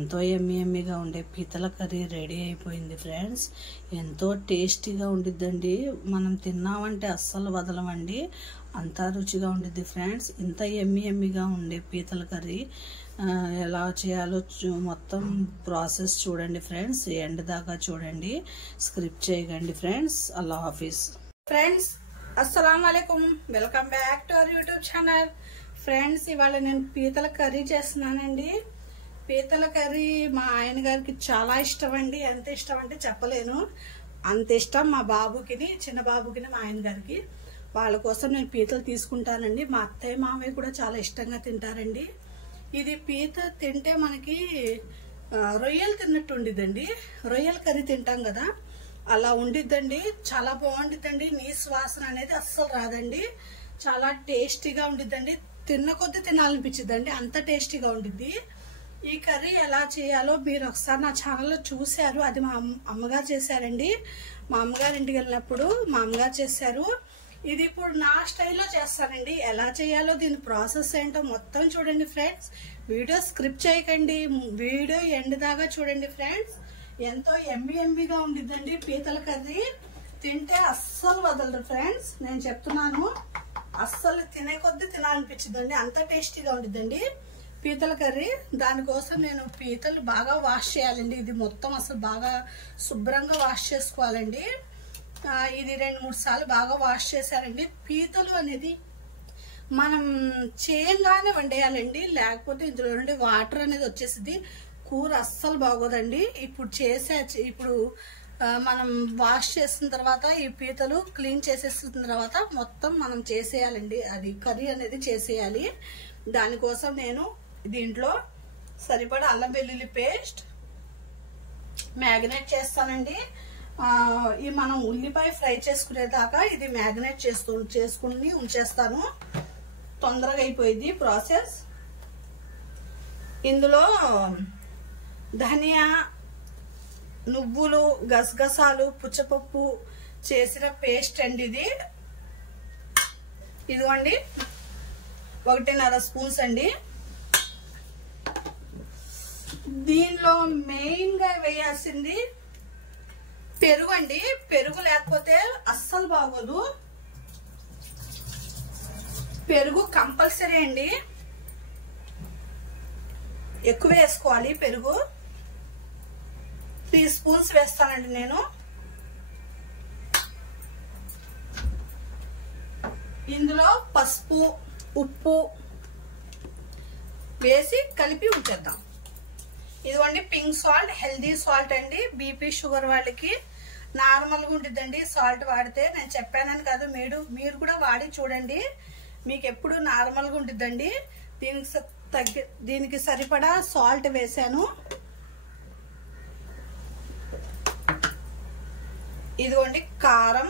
ఎంతో ఎమ్మీగా ఉండే పీతల కర్రీ రెడీ అయిపోయింది ఫ్రెండ్స్. ఎంతో టేస్టీగా ఉండిద్దండి. మనం తిన్నామంటే అస్సలు వదలమండి, అంత రుచిగా ఉండిద్ది ఫ్రెండ్స్. ఇంత ఎమ్మీగా ఉండే పీతల కర్రీ ఎలా చేయాలో మొత్తం ప్రాసెస్ చూడండి ఫ్రెండ్స్. ఎండ్ దాకా చూడండి, స్క్రిప్ట్ చేయకండి ఫ్రెండ్స్. అల్లా హాఫీజ్ ఫ్రెండ్స్. అస్సలాం వాలేకుం, welcome back to our YouTube channel. Friends, ఇవాళ నేను పీతల కర్రీ చేస్తున్నానండి. పీతల కర్రీ మా ఆయన గారికి చాలా ఇష్టం అండి. ఎంత ఇష్టం అంటే చెప్పలేను, అంత ఇష్టం మా బాబుకిని, చిన్న బాబుకిని, మా ఆయన గారికి. వాళ్ళ కోసం నేను పీతలు తీసుకుంటానండి. మా అత్తయ్య మామయ్య కూడా చాలా ఇష్టంగా తింటారండి. ఇది పీత తింటే మనకి రొయ్యలు తిన్నట్టు ఉండిద్దండి. రొయ్యల కర్రీ తింటాం కదా, అలా ఉండిద్దండి. చాలా బాగుండిద్దండి. నీసు వాసన అనేది అస్సలు రాదండి. చాలా టేస్టీగా ఉండిద్దండి. తిన్న కొద్దీ తినాలనిపించిద్దండి, అంత టేస్టీగా ఉండిద్ది. ఈ కర్రీ ఎలా చేయాలో మీరు ఒకసారి నా ఛానల్లో చూశారు. అది మా అమ్మగారు చేశారండి. మా అమ్మగారి ఇంటికి వెళ్ళినప్పుడు మా అమ్మగారు చేశారు. ఇది ఇప్పుడు నా స్టైల్లో చేస్తానండి. ఎలా చేయాలో, దీని ప్రాసెస్ ఏంటో మొత్తం చూడండి ఫ్రెండ్స్. వీడియో స్క్రిప్ట్ చేయకండి, వీడియో ఎండ్ దాకా చూడండి ఫ్రెండ్స్. ఎంతో ఎమ్మీగా ఉండిద్దండి పీతల కర్రీ. తింటే అస్సలు వదలరు ఫ్రెండ్స్, నేను చెప్తున్నాను. అస్సలు తినే కొద్దీ తినాలనిపించిందండి, అంత టేస్టీగా ఉండిద్దండి పీతల కర్రీ. దానికోసం నేను పీతలు బాగా వాష్ చేయాలండి. ఇది మొత్తం అసలు బాగా శుభ్రంగా వాష్ చేసుకోవాలండి. ఇది 2-3 సార్లు బాగా వాష్ చేశారండి. పీతలు అనేది మనం చేయంగానే వండేయాలండి, లేకపోతే ఇందులో నుండి వాటర్ అనేది వచ్చేసింది, కూర అస్సలు బాగోదండి. ఇప్పుడు మనం వాష్ చేసిన తర్వాత ఈ పీతలు క్లీన్ చేసేసిన తర్వాత మొత్తం మనం చేసేయాలండి. అది కర్రీ అనేది చేసేయాలి. దానికోసం నేను దీంట్లో సరిపడా అల్లం వెల్లుల్లి పేస్ట్ మ్యాగ్నేట్ చేస్తానండి. ఈ మనం ఉల్లిపాయ ఫ్రై చేసుకునేదాకా ఇది మ్యాగ్నేట్ చేసుకుని ఉంచేస్తాను. తొందరగా అయిపోయింది ప్రాసెస్. ఇందులో ధనియా, నువ్వులు, గసగసాలు, పుచ్చపప్పు చేసిన పేస్ట్ అండి ఇది. ఇదిగోండి 1.5 స్పూన్స్ అండి. దీనిలో మెయిన్ గా వేయాల్సింది పెరుగు అండి. పెరుగు లేకపోతే అస్సలు బాగోదు. పెరుగు కంపల్సరీ అండి, ఎక్కువ వేసుకోవాలి. పెరుగు 3 స్పూన్స్ వేస్తానండి నేను. ఇందులో పసుపు, ఉప్పు వేసి కలిపి ఉంచేద్దాం. ఇదిగోండి పింక్ సాల్ట్, హెల్దీ సాల్ట్ అండి. బీపీ షుగర్ వాళ్ళకి నార్మల్గా ఉండిద్దండి సాల్ట్ వాడితే. నేను చెప్పానని కాదు, మీరు కూడా వాడి చూడండి, మీకు ఎప్పుడు నార్మల్గా ఉండిద్దండి. దీనికి సరిపడా సాల్ట్ వేసాను. ఇదిగోండి కారం,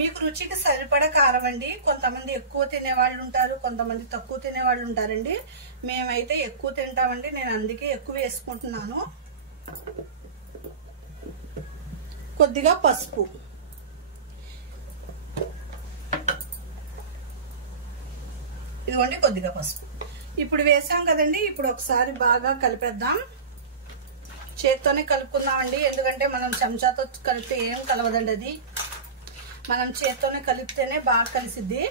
మీకు రుచికి సరిపడా కారం అండి. కొంతమంది ఎక్కువ తినేవాళ్ళు ఉంటారు, కొంతమంది తక్కువ తినేవాళ్ళు ఉంటారండి. మేమైతే ఎక్కువ తింటామండి, నేను అందుకే ఎక్కువ వేసుకుంటున్నాను. కొద్దిగా పసుపు, ఇదిగోండి కొద్దిగా పసుపు. ఇప్పుడు వేసాం కదండి, ఇప్పుడు ఒకసారి బాగా కలిపేద్దాం. చేత్తోనే కలుపుకుందామండి, ఎందుకంటే మనం చెంచాతో కలిపితే ఏం కలవదండి. అది మనం చేత్తోనే కలిపితేనే బాగా కలిసిద్ది.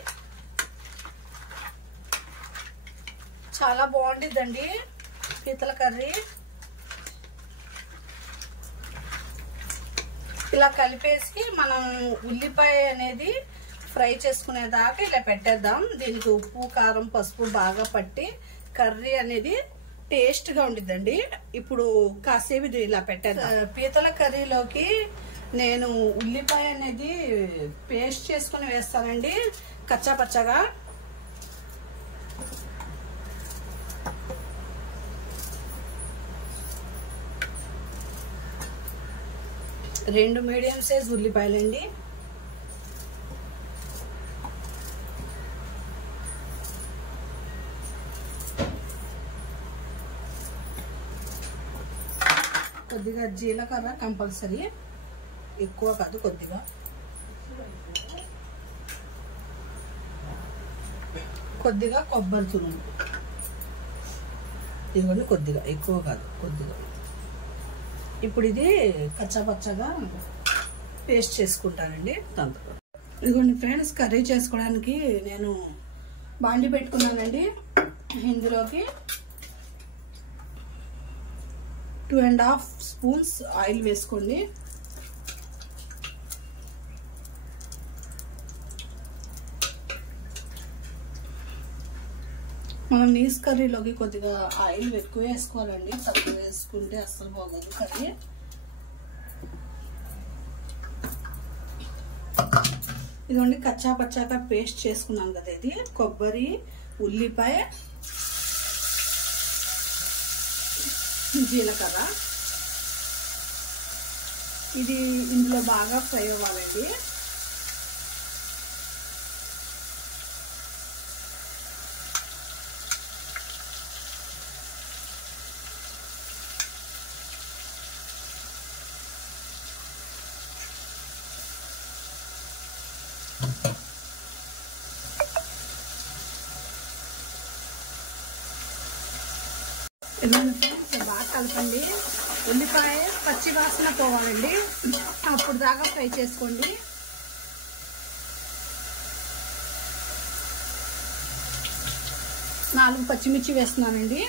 చాలా బాగుండిద్దండి పీతల కర్రీ. ఇలా కలిపేసి మనం ఉల్లిపాయ అనేది ఫ్రై చేసుకునేదాకా ఇలా పెట్టేద్దాం. దీనికి ఉప్పు, కారం, పసుపు బాగా పట్టి కర్రీ అనేది టేస్ట్ గా ఉండిద్దండి. ఇప్పుడు కాసేపు ఇది ఇలా పెట్టేద్దాం. పీతల కర్రీలోకి నేను ఉల్లిపాయ అనేది పేస్ట్ చేసుకుని వేస్తానండి, కచ్చా పచ్చగా. రెండు మీడియం సైజ్ ఉల్లిపాయలండి. కొద్దిగా జీలకర్ర కంపల్సరీ, ఎక్కువ కాదు, కొద్దిగా. కొద్దిగా కొబ్బరి తురుము, ఇదిగోండి కొద్దిగా, ఎక్కువ కాదు, కొద్దిగా. ఇప్పుడు ఇది కచ్చాపచ్చగా పేస్ట్ చేసుకుంటానండి. దాంతో ఇదిగోండి ఫ్రెండ్స్, కర్రీ చేసుకోవడానికి నేను బాండి పెట్టుకున్నానండి. ఇందులోకి 2.5 స్పూన్స్ ఆయిల్ వేసుకోండి. మనం నీస్ కర్రీలోకి కొద్దిగా ఆయిల్ ఎక్కువ వేసుకోవాలండి, తక్కువ వేసుకుంటే అస్సలు బాగోదు కర్రీ. ఇదిగోండి కచ్చా పచ్చాగా పేస్ట్ చేసుకున్నాం కదా, ఇది కొబ్బరి, ఉల్లిపాయ, జీలకర్ర, ఇది ఇందులో బాగా ఫ్రై అవ్వాలండి. బాగా కలపండి. ఉల్లిపాయ పచ్చి వాసన పోవాలండి, అప్పుడు దాకా ఫ్రై చేసుకోండి. నాలుగు పచ్చిమిర్చి వేస్తున్నానండి.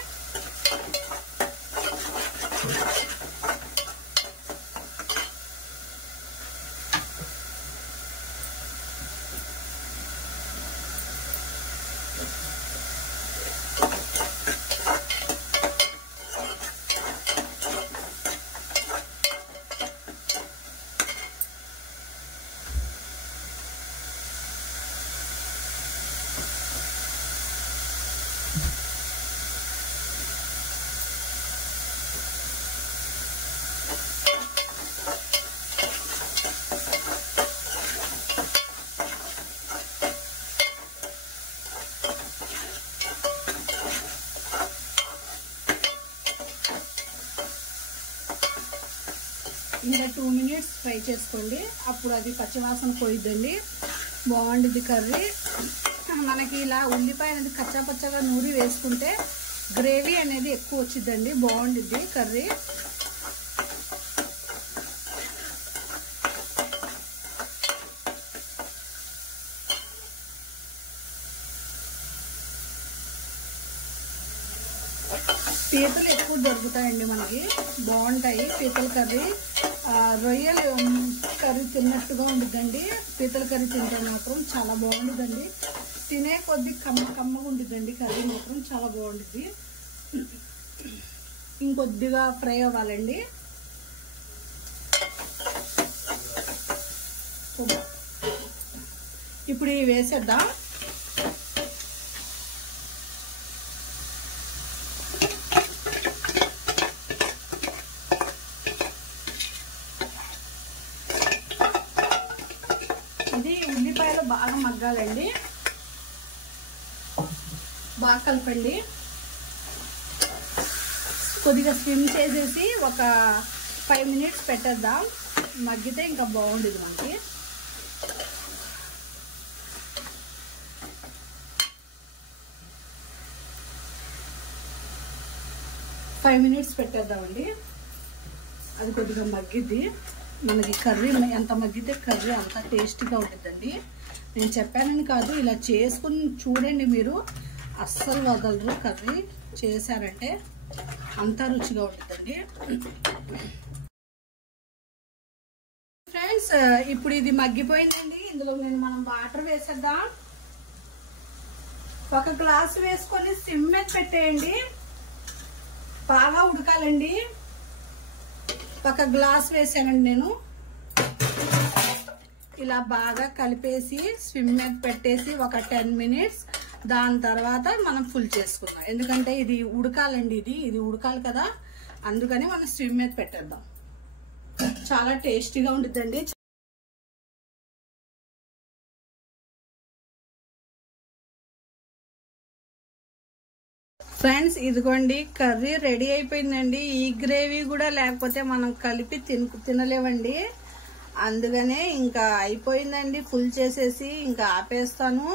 ఇంకా 2 మినిట్స్ ఫ్రై చేసుకోండి, అప్పుడు అది పచ్చివాసన పోయిద్దండి, బాగుంటుంది కర్రీ. మనకి ఇలా ఉల్లిపాయ అనేది కచ్చాపచ్చగా నూరి వేసుకుంటే గ్రేవీ అనేది ఎక్కువ వచ్చిద్దండి, బాగుంటుంది కర్రీ. పీతలు ఎక్కువ దొరుకుతాయండి మనకి, బాగుంటాయి పీతల కర్రీ. రొయ్యలు కర్రీ తిన్నట్టుగా ఉంటుందండి, పీతల కర్రీ తింటే మాత్రం చాలా బాగుంటుందండి. తినే కొద్ది కమ్మగా ఉంటుందండి కర్రీ, మాత్రం చాలా బాగుంటుంది. ఇంకొద్దిగా ఫ్రై అవ్వాలండి. ఇప్పుడు ఇవి వేసేద్దాం. ఇది ఉల్లిపాయలు బాగా మగ్గాలండి, బాగా కలపండి. కొద్దిగా స్విమ్ చేసేసి ఒక 5 మినిట్స్ పెట్టేద్దాం, మగ్గితే ఇంకా బాగుంటుంది మనకి. ఫైవ్ మినిట్స్ పెట్టేద్దామండి, అది కొద్దిగా మగ్గిద్ది. మనకి కర్రీ ఎంత మగ్గితే కర్రీ అంత టేస్టీగా ఉంటుందండి. నేను చెప్పానని కాదు, ఇలా చేసుకుని చూడండి, మీరు అస్సలు వదలరు. కర్రీ చేశారంటే అంత రుచిగా ఉంటుందండి. ఫ్రెండ్స్, ఇప్పుడు ఇది మగ్గిపోయిందండి. ఇందులో మనం వాటర్ వేసేద్దాం. ఒక గ్లాసు వేసుకొని సిమ్ మీద పెట్టేయండి, బాగా ఉడకాలండి. ఒక గ్లాస్ వేసానండి నేను. ఇలా బాగా కలిపేసి స్విమ్ మీద పెట్టేసి ఒక 10 మినిట్స్, దాని తర్వాత మనం ఫుల్ చేసుకుందాం. ఎందుకంటే ఇది ఉడకాలండి, ఇది ఉడకాలి కదా, అందుకని మనం స్విమ్ మీద పెట్టేద్దాం. చాలా టేస్టీగా ఉంటుందండి. ఫ్రెండ్స్, ఇదిగోండి కర్రీ రెడీ అయిపోయిందండి. ఈ గ్రేవీ కూడా లేకపోతే మనం కలిపి తినలేవండి, అందుకనే ఇంకా అయిపోయిందండి. ఫుల్ చేసేసి ఇంకా ఆపేస్తాను.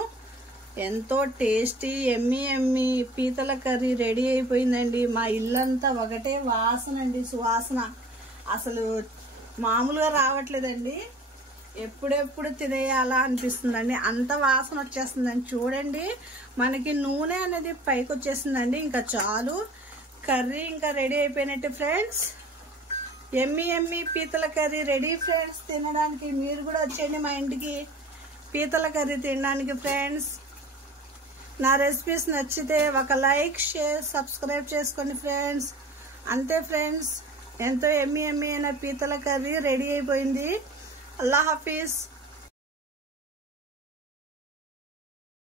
ఎంతో టేస్టీ ఎమ్మి ఎమ్మి పీతల కర్రీ రెడీ అయిపోయిందండి. మా ఇల్లంతా ఒకటే వాసన అండి, సువాసన అసలు మామూలుగా రావట్లేదండి. ఎప్పుడెప్పుడు తినేయాలా అనిపిస్తుందండి, అంత వాసన వచ్చేస్తుందండి. చూడండి, మనకి నూనె అనేది పైకి వచ్చేసిందండి. ఇంకా చాలు, కర్రీ ఇంకా రెడీ అయిపోయినట్టు ఫ్రెండ్స్. ఎమ్మి ఎమ్మి పీతల కర్రీ రెడీ ఫ్రెండ్స్. తినడానికి మీరు కూడా వచ్చేయండి మా ఇంటికి పీతల కర్రీ తినడానికి ఫ్రెండ్స్. నా రెసిపీస్ నచ్చితే ఒక లైక్, షేర్, సబ్స్క్రైబ్ చేసుకోండి ఫ్రెండ్స్. అంతే ఫ్రెండ్స్, ఎంతో ఎమ్మి ఎమ్మి అయిన పీతల కర్రీ రెడీ అయిపోయింది. అల్లా హాఫీజ్.